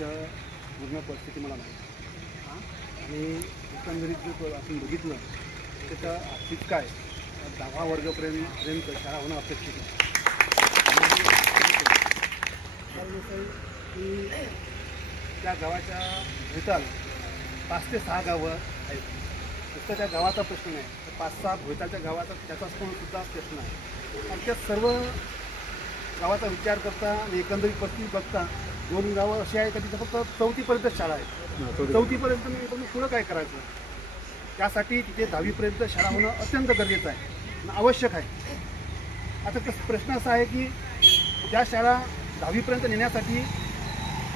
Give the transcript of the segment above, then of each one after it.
तिथं पूर्ण परिस्थिती मला माहिती आणि एकंदरीत जर आपण बघितलं तर आर्थिक काय 10वा वर्गापर्यंत शाळा होणं अपेक्षित आहे. की त्या गावाच्या भोवताल 5 ते 6 गावं आहेत. फक्त त्या गावाचा प्रश्न नाही तर 5-6 भोवतालच्या गावाचा त्याचा सुद्धा प्रश्न आहे. आणि त्या सर्व गावाचा विचार करता आणि एकंदरीत परिस्थिती बघता 2 गावं अशी आहे का तिथं फक्त 4थीपर्यंत शाळा आहे. 4थीपर्यंत मी पुढं काय करायचं, त्यासाठी तिथे 10वीपर्यंत शाळा होणं अत्यंत गरजेचं आहे आणि आवश्यक आहे. आता प्रश्न असा आहे की त्या शाळा 10वीपर्यंत नेण्यासाठी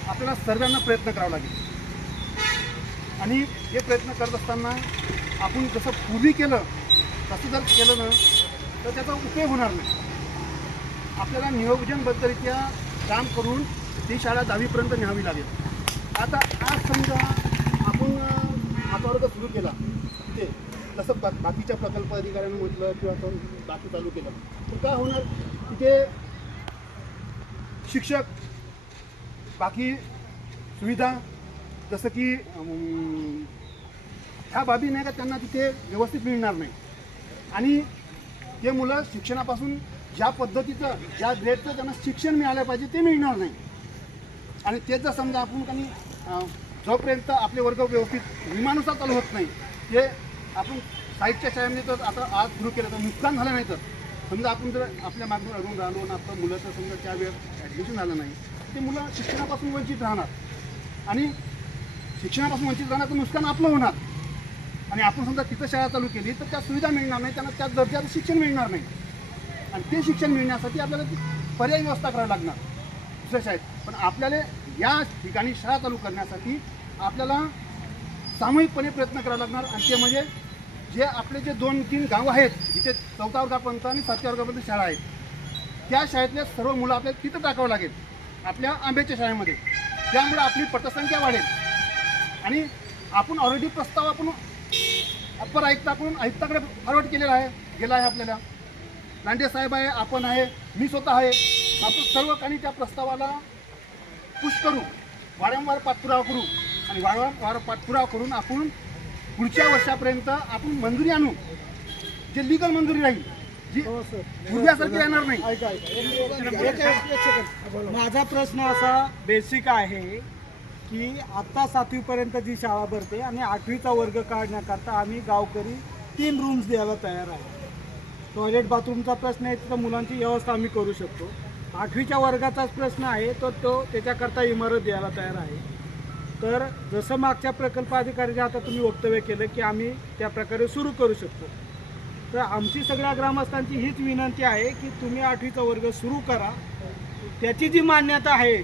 आपल्याला सर्वांना प्रयत्न करावा लागेल आणि हे प्रयत्न करत असताना आपण जसं पूर्वी केलं तसं जर केलं ना तर त्याचा उपयोग होणार नाही. आपल्याला नियोजनबद्धरित्या काम करून ती शाळा 10वीपर्यंत न्यावी लागेल. आता आज समजा आपण आता वर्ग सुरू केला तिथे जसं बाकीच्या प्रकल्प अधिकाऱ्यांनी म्हटलं किंवा आपण बाकी चालू केलं तर काय होणार, तिथे शिक्षक बाकी सुविधा जसं की ह्या बाबी नाही का त्यांना तिथे व्यवस्थित मिळणार नाही आणि ते मुलं शिक्षणापासून ज्या पद्धतीचं ज्या ग्रेडचं त्यांना शिक्षण मिळालं पाहिजे ते मिळणार नाही. आणि तेच जर समजा आपण काही जोपर्यंत आपले वर्ग व्यवस्थित नियमानुसार चालू होत नाही ते आपण साईडच्या शाळेमध्ये तर आता आज सुरू केलं तर नुकसान झालं नाही तर समजा आपण जर आपल्या मागून अडून राहिलो आणि आपलं मुलं तर समजा त्या वेळेस ॲडमिशन झालं नाही ते मुलं शिक्षणापासून वंचित राहणार आणि शिक्षणापासून वंचित राहणार तर नुकसान आपलं होणार. आणि आपण समजा तिथं शाळा चालू केली तर त्या सुविधा मिळणार नाही, त्यांना त्या दर्जाचं शिक्षण मिळणार नाही आणि ते शिक्षण मिळण्यासाठी आपल्याला पर्यायी व्यवस्था करावी लागणार दुसऱ्या शाळेत. पण आपल्याला या ठिकाणी शाळा चालू करण्यासाठी आपल्याला सामूहिकपणे प्रयत्न करावा लागणार आणि ते म्हणजे जे आपले जे 2-3 गावं आहेत जिथे 4थ्या वर्गापर्यंत आणि 7थ्या वर्गापर्यंत शाळा आहेत त्या शाळेतल्या सर्व मुलं आपल्याला तिथं टाकावं लागेल आपल्या आंब्याच्या शाळेमध्ये. त्यामुळे आपली पटसंख्या वाढेल आणि आपण ऑलरेडी प्रस्ताव आपण अप्पर आयुक्ताकडून आयुक्ताकडे फॉरवर्ड गेला आहे. आपल्याला लांडे साहेब आहे, आपण आहे, मी स्वतः आहे. आपण सर्व काही त्या प्रस्तावाला पुश करू, वारंवार पाठपुरावा करू आणि वारंवार पाठपुरावा करून आपण पुढच्या वर्षापर्यंत आपण मंजुरी आणू जे लिगल मंजुरी राहील जी पूर्वीसारखी येणार नाही. माझा प्रश्न असा बेसिक आहे की आत्ता 7वीपर्यंत जी शाळा भरते आणि 8वीचा वर्ग काढण्याकरता आम्ही गावकरी 3 रूम्स द्यायला तयार आहे. टॉयलेट बाथरूमचा प्रश्न आहे, तिथं मुलांची व्यवस्था आम्ही करू शकतो. 8वीच्या वर्गाचाच प्रश्न आहे तो त्याच्याकरता इमारत द्यायला तयार आहे. तर जसं मागच्या प्रकल्प अधिकाऱ्याचे आता तुम्ही वक्तव्य केलं की आम्ही त्या प्रकारे सुरू करू शकतो, तर आमची सगळ्या ग्रामस्थांची हीच विनंती आहे की तुम्ही 8वीचा वर्ग सुरू करा. त्याची जी मान्यता आहे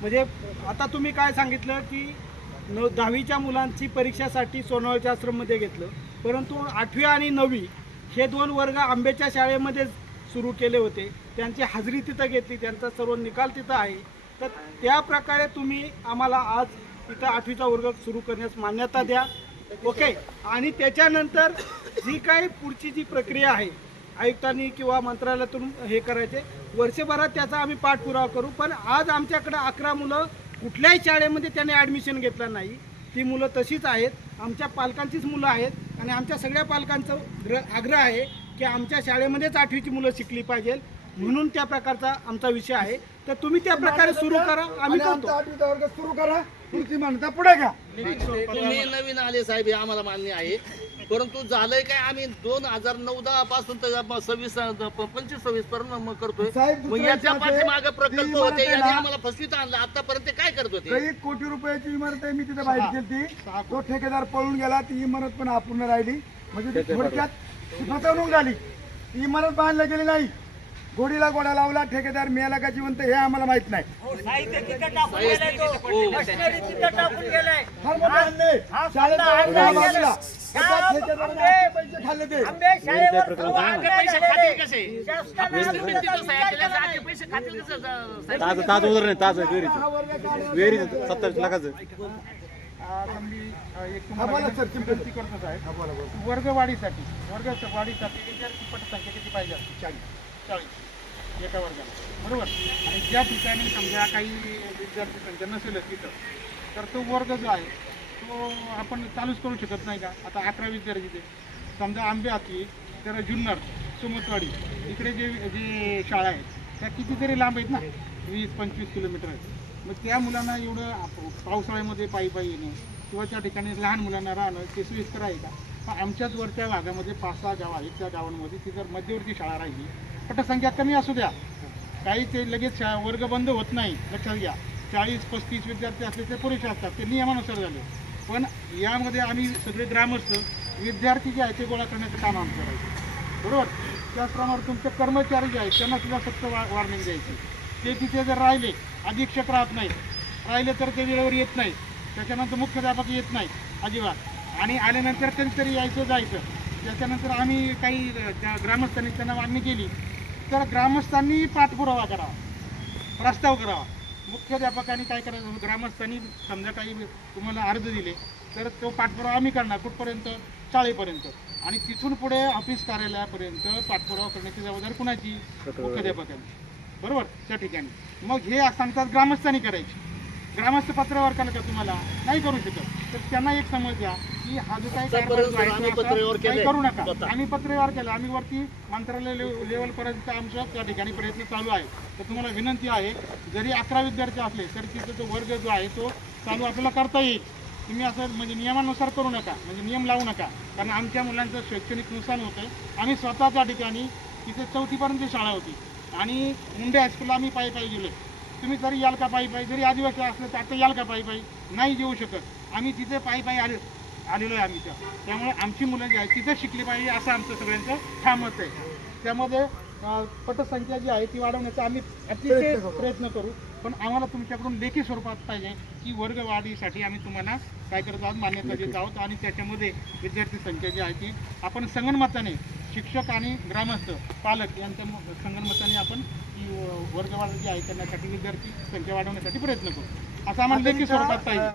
म्हणजे आता तुम्ही काय सांगितलं की 10वीच्या मुलांची परीक्षासाठी सोनवळच्या आश्रममध्ये घेतलं, परंतु 8वी आणि 9वी हे 2 वर्ग आंब्याच्या शाळेमध्ये सुरू केले होते. त्यांची हाजरी तिथं घेतली, त्यांचा सर्व निकाल तिथं आहे. तर त्या प्रकारे तुम्ही आम्हाला आज तिथं 8वीचा वर्ग सुरू करण्यास मान्यता द्या. ओके. आणि त्याच्यानंतर जी काही पुढची जी प्रक्रिया आहे आयुक्तांनी किंवा मंत्रालयातून हे करायचे वर्षभरात त्याचा आम्ही पाठपुरावा करू. पण आज आमच्याकडे 11 मुलं कुठल्याही शाळेमध्ये त्याने ॲडमिशन घेतलं नाही, ती मुलं तशीच आहेत, आमच्या पालकांचीच मुलं आहेत आणि आमच्या सगळ्या पालकांचा आग्रह आहे की आमच्या शाळेमध्येच 8वीची मुलं शिकली पाहिजे, म्हणून त्या प्रकारचा आमचा विषय आहे. तर तुम्ही त्या प्रकारे सुरू करा, आम्ही करतो. 8वीचा वर्ग सुरू करा, पुढची म्हणता पुढे घ्या. तुम्ही नवीन आले साहेब हे आम्हाला मान्य आहे, परंतु झालंय काय आम्ही 2009-10 पासून तर 25-26 पर्यंत करतोय. मग याच्या पाठीमागे प्रकल्प होते यांनी आम्हाला फसवीत आणलं, आतापर्यंत काय करत होते. 1 कोटी रुपयाची इमारत आहे, मी तिथे बाहेर केली. तो ठेकेदार पळून गेला, ती इमारत पण अपूर्ण राहिली. म्हणजे ती थोडक्यात फसवणूक झाली. ती इमारत बांधली गेली नाही, गोडीला गोडा लावला, ठेकेदार मिळाला का जिवंत हे आम्हाला माहित नाही. पैसे खाल्ले ते ताजं उदाहरण आहे, ताजं वेरी 27 लाखाचं. विनंती करतो साहेब, वर्गवाढीसाठी विद्यार्थी पटसंख्या किती पाहिजे? 40. एका वर्गाला, बरोबर. आणि ज्या ठिकाणी समजा काही विद्यार्थी संख्या नसेलच तिथं, तर तो वर्ग जो आहे तो आपण चालूच करू शकत नाही का. आता 11 विद्यार्थी ते समजा आंबे हाती तर जुन्नर सुमतवाडी इकडे जे जे शाळा आहेत त्या कितीतरी लांब आहेत ना, 20-25 किलोमीटर आहेत. मग त्या मुलांना एवढं पावसाळ्यामध्ये पायी येणे किंवा त्या ठिकाणी लहान मुलांना राहणं ते सोयीस्कर आहे का. पण आमच्याच वरच्या भागामध्ये 5-6 गाव आहेत, त्या गावांमध्ये ती जर मध्यवर्ती शाळा राहिली, पटसंख्या कमी असू द्या, काही ते लगेच वर्ग बंद होत नाही, लक्षात घ्या. 40-35 विद्यार्थी असले ते पुरेसे असतात, ते नियमानुसार झाले. पण यामध्ये आम्ही सगळे ग्रामस्थ विद्यार्थी जे आहेत ते गोळा करण्याचं काम आमचं करायचं, बरोबर. त्याचप्रमाणे तुमचे कर्मचारी जे आहेत त्यांना सुद्धा सक्त वॉर्निंग द्यायची. ते तिथे जर राहिले, अधीक्षक राहत नाही, राहिले तर ते वेळेवर येत नाही, त्याच्यानंतर मुख्याध्यापक येत नाही अजिबात, आणि आल्यानंतर कधीतरी यायचं जायचं. त्याच्यानंतर आम्ही काही त्या ग्रामस्थांनी त्यांना मागणी केली तर ग्रामस्थांनी पाठपुरावा करावा, प्रस्ताव करावा. मुख्याध्यापकांनी काय करायचं, ग्रामस्थांनी समजा काही तुम्हाला अर्ज दिले तर तो पाठपुरावा आम्ही करणार कुठपर्यंत, शाळेपर्यंत, आणि तिथून पुढे ऑफिस कार्यालयापर्यंत पाठपुरावा करण्याची जबाबदारी कुणाची, मुख्याध्यापकांची, बरोबर. त्या ठिकाणी मग हे सांगतात ग्रामस्थांनी करायची. ग्रामस्थ पत्रावर केलं का तुम्हाला नाही करू शकत, तर त्यांना एक समज द्या की हा जो काही करू नका. आम्ही पत्रव्यवहार केला, आम्ही वरती मंत्रालय लेवलपर्यंत आमचा त्या ठिकाणी प्रयत्न चालू आहे. तर तुम्हाला विनंती आहे, जरी 11 विद्यार्थी असले तर तिथं तो वर्ग जो आहे तो चालू आपल्याला करता येईल. तुम्ही असं म्हणजे नियमानुसार करू नका, म्हणजे नियम लावू नका, कारण आमच्या मुलांचं शैक्षणिक नुकसान होतं. आम्ही स्वतः त्या ठिकाणी तिथे 4थीपर्यंत शाळा होती आणि मुंडे हायस्कूलला आम्ही पायी येलो. तुम्ही जरी याल का पायी, जरी आदिवासी असलं तर आता याल का पायी नाही येऊ शकत. आम्ही तिथे पायी आलेलो आहे आम्ही त्यामुळे आमची मुलं जी आहेत तिथे शिकली पाहिजे असं आमचं सगळ्यांचं ठाम मत आहे. त्यामध्ये पटसंख्या जी आहे ती वाढवण्याचा आम्ही अतिशय प्रयत्न करू, पण आम्हाला तुमच्याकडून लेखी स्वरूपात पाहिजे की वर्गवाढीसाठी आम्ही तुम्हाला काय करत आहोत, मान्यता देत आहोत. आणि त्याच्यामध्ये विद्यार्थी संख्या जी आहे ती आपण संगनमताने, शिक्षक आणि ग्रामस्थ पालक यांच्या संगनमताने आपण ही वर्गवाढ जी आहे करण्यासाठी, विद्यार्थी संख्या वाढवण्यासाठी प्रयत्न करू, असं आम्हाला लेखी स्वरूपात पाहिजे.